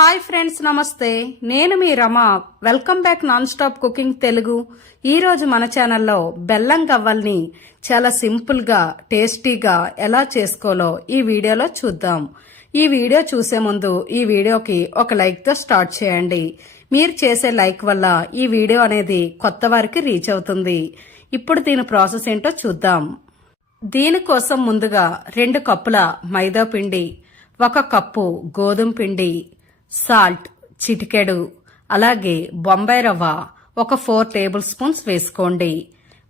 Hi friends, నమస్తే. నేను మీ Rama. Welcome back non stop cooking Telugu. ఈరోజు మన ఛానల్లో బెల్లం గవ్వల్ని చాలా సింపుల్గా టేస్టీగా ఎలా చేసుకోవాలో ఈ వీడియోలో చూద్దాం. ఈ వీడియో చూసే ముందు ఈ వీడియోకి ఒక లైక్తో స్టార్ట్ చేయండి. మీరు చేసే లైక్ వల్ల ఈ వీడియో అనేది కొత్త వారికి రీచ్ అవుతుంది. ఇప్పుడు దీని ప్రాసెస్ ఏంటో చూద్దాం. దీనికోసం ముందుగా 2 కప్పుల మైదా పిండి, 1 కప్పు గోధుమ పిండి, సాల్ట్ చిటికెడు, అలాగే బొంబాయి రవ్వ ఒక 4 టేబుల్ స్పూన్స్ వేసుకోండి.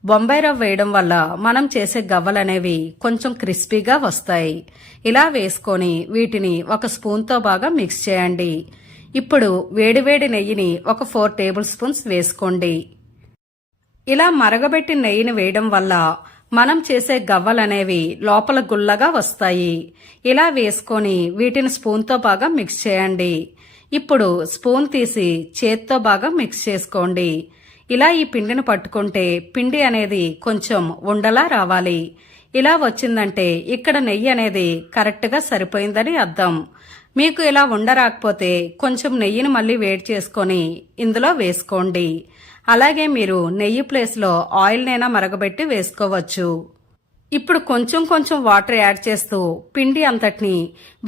బొంబాయి రవ్వ వేయడం వల్ల మనం చేసే గవ్వలనేవి కొంచెం క్రిస్పీగా వస్తాయి. ఇలా వేసుకొని వీటిని 1 స్పూన్తో బాగా మిక్స్ చేయండి. ఇప్పుడు వేడివేడి నెయ్యిని ఒక 4 టేబుల్ స్పూన్స్ వేసుకోండి. ఇలా మరగబెట్టిన నెయ్యిని వేయడం వల్ల మనం చేసే గవ్వలనేవి లోపల గుల్లగా వస్తాయి. ఇలా వేసుకొని వీటిని స్పూన్తో బాగా మిక్స్ చేయండి. ఇప్పుడు స్పూన్ తీసి చేత్తో బాగా మిక్స్ చేసుకోండి. ఇలా ఈ పిండిని పట్టుకుంటే పిండి అనేది కొంచెం ఉండలా రావాలి. ఇలా వచ్చిందంటే ఇక్కడ నెయ్యి అనేది కరెక్ట్గా సరిపోయిందని అర్థం. మీకు ఇలా ఉండరాకపోతే కొంచెం నెయ్యిని మళ్ళీ వేడి చేసుకొని ఇందులో వేసుకోండి. అలాగే మీరు నెయ్యి ప్లేస్లో ఆయిల్నైనా మరగబెట్టి వేసుకోవచ్చు. ఇప్పుడు కొంచెం కొంచెం వాటర్ యాడ్ చేస్తూ పిండి అంతటిని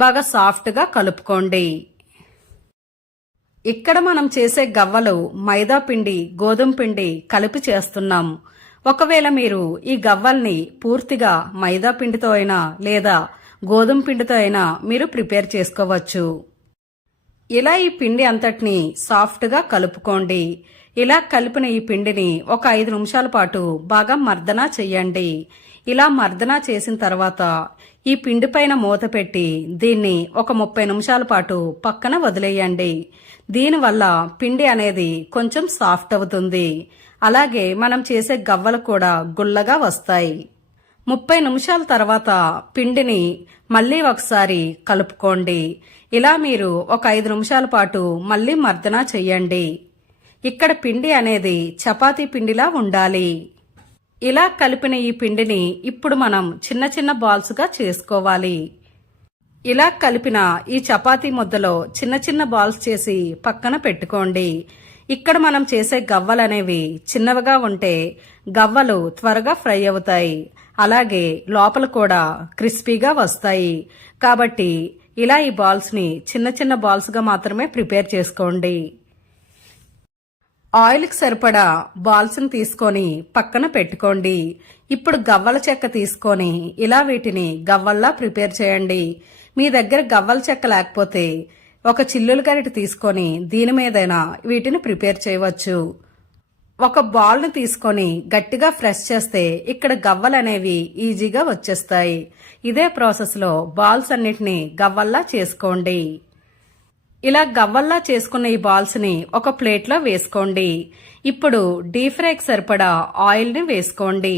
బాగా సాఫ్ట్గా కలుపుకోండి. ఇక్కడ మనం చేసే గవ్వలు మైదా పిండి, గోధుమ పిండి కలిపి చేస్తున్నాం. ఒకవేళ మీరు ఈ గవ్వల్ని పూర్తిగా మైదా పిండితో అయినా లేదా గోధుమ పిండితో అయినా మీరు ప్రిపేర్ చేసుకోవచ్చు. ఇలా ఈ పిండి అంతటిని సాఫ్ట్గా కలుపుకోండి. ఇలా కలిపిన ఈ పిండిని ఒక 5 నిమిషాల పాటు బాగా మర్దనా చెయ్యండి. ఇలా మర్దనా చేసిన తర్వాత ఈ పిండి పైన మూత పెట్టి దీన్ని ఒక 30 నిమిషాల పాటు పక్కన వదిలేయండి. దీనివల్ల పిండి అనేది కొంచెం సాఫ్ట్ అవుతుంది. అలాగే మనం చేసే గవ్వలు కూడా గుల్లగా వస్తాయి. 30 నిమిషాల తర్వాత పిండిని మళ్ళీ ఒకసారి కలుపుకోండి. ఇలా మీరు ఒక 5 నిమిషాల పాటు మళ్ళీ మర్దనా చెయ్యండి. ఇక్కడ పిండి అనేది చపాతీ పిండిలా ఉండాలి. ఇలా కలిపిన ఈ పిండిని ఇప్పుడు మనం చిన్న చిన్న బాల్స్గా చేసుకోవాలి. ఇలా కలిపిన ఈ చపాతీ ముద్దలో చిన్న చిన్న బాల్స్ చేసి పక్కన పెట్టుకోండి. ఇక్కడ మనం చేసే గవ్వలనేవి చిన్నవిగా ఉంటే గవ్వలు త్వరగా ఫ్రై అవుతాయి. అలాగే లోపల కూడా క్రిస్పీగా వస్తాయి. కాబట్టి ఇలా ఈ బాల్స్ని చిన్న చిన్న బాల్స్గా మాత్రమే ప్రిపేర్ చేసుకోండి. ఆయిల్కి సరిపడా బాల్స్ని తీసుకొని పక్కన పెట్టుకోండి. ఇప్పుడు గవ్వల చెక్క తీసుకొని ఇలా వీటిని గవ్వల్లా ప్రిపేర్ చేయండి. మీ దగ్గర గవ్వల చెక్క లేకపోతే ఒక చిల్లుల గరిటె తీసుకొని దీని మీదైనా వీటిని ప్రిపేర్ చేయవచ్చు. ఒక బాల్ని తీసుకొని గట్టిగా ప్రెస్ చేస్తే ఇక్కడ గవ్వలు అనేవి ఈజీగా వచ్చేస్తాయి. ఇదే ప్రాసెస్లో బాల్స్ అన్నిటినీ గవ్వల్లా చేసుకోండి. ఇలా గవ్వల్లా చేసుకున్న ఈ బాల్స్ ని ఒక ప్లేట్లో వేసుకోండి. ఇప్పుడు డీప్ ఫ్రైకి సరిపడా ఆయిల్ ని వేసుకోండి.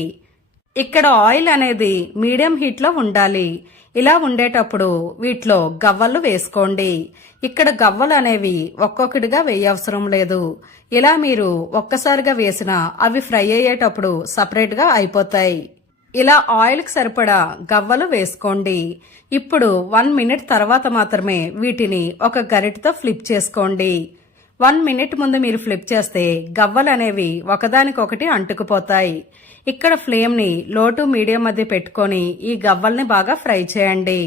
ఇక్కడ ఆయిల్ అనేది మీడియం హీట్ లో ఉండాలి. ఇలా ఉండేటప్పుడు వీటిలో గవ్వలు వేసుకోండి. ఇక్కడ గవ్వలు అనేవి ఒక్కొక్కటిగా వేయవసరం లేదు. ఇలా మీరు ఒక్కసారిగా వేసినా అవి ఫ్రై అయ్యేటప్పుడు సపరేట్ గా అయిపోతాయి. ఇలా ఆయిల్కి సరిపడా గవ్వలు వేసుకోండి. ఇప్పుడు 1 మినిట్ తర్వాత మాత్రమే వీటిని ఒక గరిటెతో ఫ్లిప్ చేసుకోండి. 1 మినిట్ ముందు మీరు ఫ్లిప్ చేస్తే గవ్వలు అనేవి ఒకదానికొకటి అంటుకుపోతాయి. ఇక్కడ ఫ్లేమ్ని లో టు మీడియం మధ్య పెట్టుకొని ఈ గవ్వల్ని బాగా ఫ్రై చేయండి.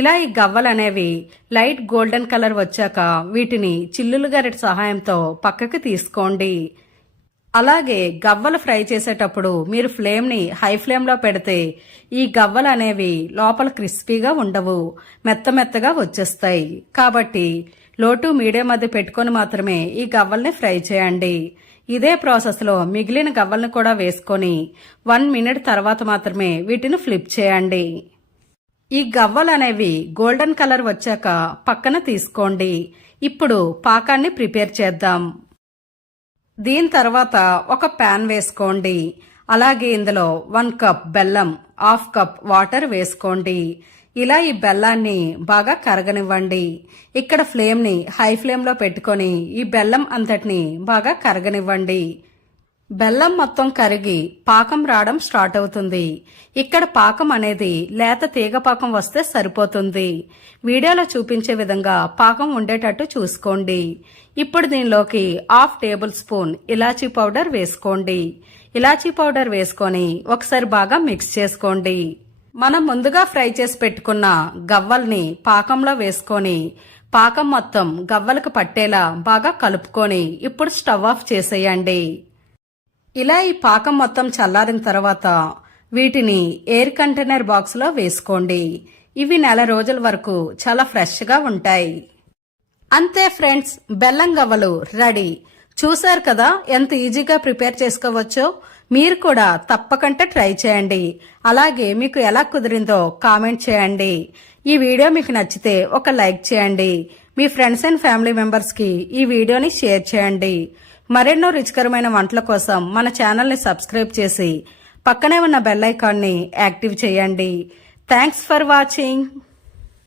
ఇలా ఈ గవ్వలు అనేవి లైట్ గోల్డెన్ కలర్ వచ్చాక వీటిని చిల్లుల గరిటె సహాయంతో పక్కకి తీసుకోండి. అలాగే గవ్వలు ఫ్రై చేసేటప్పుడు మీరు ఫ్లేమ్ని హై ఫ్లేమ్లో పెడితే ఈ గవ్వలు అనేవి లోపల క్రిస్పీగా ఉండవు, మెత్తగా వచ్చేస్తాయి. కాబట్టి లో టు మీడియం మధ్య పెట్టుకొని మాత్రమే ఈ గవ్వల్ని ఫ్రై చేయండి. ఇదే ప్రాసెస్లో మిగిలిన గవ్వల్ని కూడా వేసుకొని 1 మినిట్ తర్వాత మాత్రమే వీటిని ఫ్లిప్ చేయండి. ఈ గవ్వలు అనేవి గోల్డెన్ కలర్ వచ్చాక పక్కన తీసుకోండి. ఇప్పుడు పాకాన్ని ప్రిపేర్ చేద్దాం. దీని తర్వాత ఒక ప్యాన్ వేసుకోండి. అలాగే ఇందులో 1 కప్ బెల్లం, 1/2 కప్ వాటర్ వేసుకోండి. ఇలా ఈ బెల్లాన్ని బాగా కరగనివ్వండి. ఇక్కడ ఫ్లేమ్ని హై ఫ్లేమ్లో పెట్టుకొని ఈ బెల్లం అంతటిని బాగా కరగనివ్వండి. బెల్లం మొత్తం కరిగి పాకం రావడం స్టార్ట్ అవుతుంది. ఇక్కడ పాకం అనేది లేత తీగ పాకం వస్తే సరిపోతుంది. వీడియోలో చూపించే విధంగా పాకం ఉండేటట్టు చూసుకోండి. ఇప్పుడు దీనిలోకి 1/2 టేబుల్ స్పూన్ ఇలాచీ పౌడర్ వేసుకోండి. ఇలాచీ పౌడర్ వేసుకొని ఒకసారి బాగా మిక్స్ చేసుకోండి. మనం ముందుగా ఫ్రై చేసి పెట్టుకున్న గవ్వల్ని పాకంలో వేసుకొని పాకం మొత్తం గవ్వలకు పట్టేలా బాగా కలుపుకొని ఇప్పుడు స్టవ్ ఆఫ్ చేసేయండి. ఇలా ఈ పాకం మొత్తం చల్లారిన తర్వాత వీటిని ఎయిర్ కంటైనర్ బాక్స్ లో వేసుకోండి. ఇవి నెల రోజుల వరకు చాలా ఫ్రెష్ గా ఉంటాయి. అంతే ఫ్రెండ్స్, బెల్లం గవ్వలు రెడీ. చూశారు కదా ఎంత ఈజీగా ప్రిపేర్ చేసుకోవచ్చో. మీరు కూడా తప్పకుండా ట్రై చేయండి. అలాగే మీకు ఎలా కుదిరిందో కామెంట్ చేయండి. ఈ వీడియో మీకు నచ్చితే ఒక లైక్ చేయండి. మీ ఫ్రెండ్స్ అండ్ ఫ్యామిలీ మెంబర్స్ కి ఈ వీడియోని షేర్ చేయండి. మరెన్నో రుచికరమైన వంటల కోసం మన ఛానల్ ని సబ్స్క్రైబ్ చేసి పక్కనే ఉన్న బెల్ ఐకాన్ ని యాక్టివ్ చేయండి. Thanks for watching.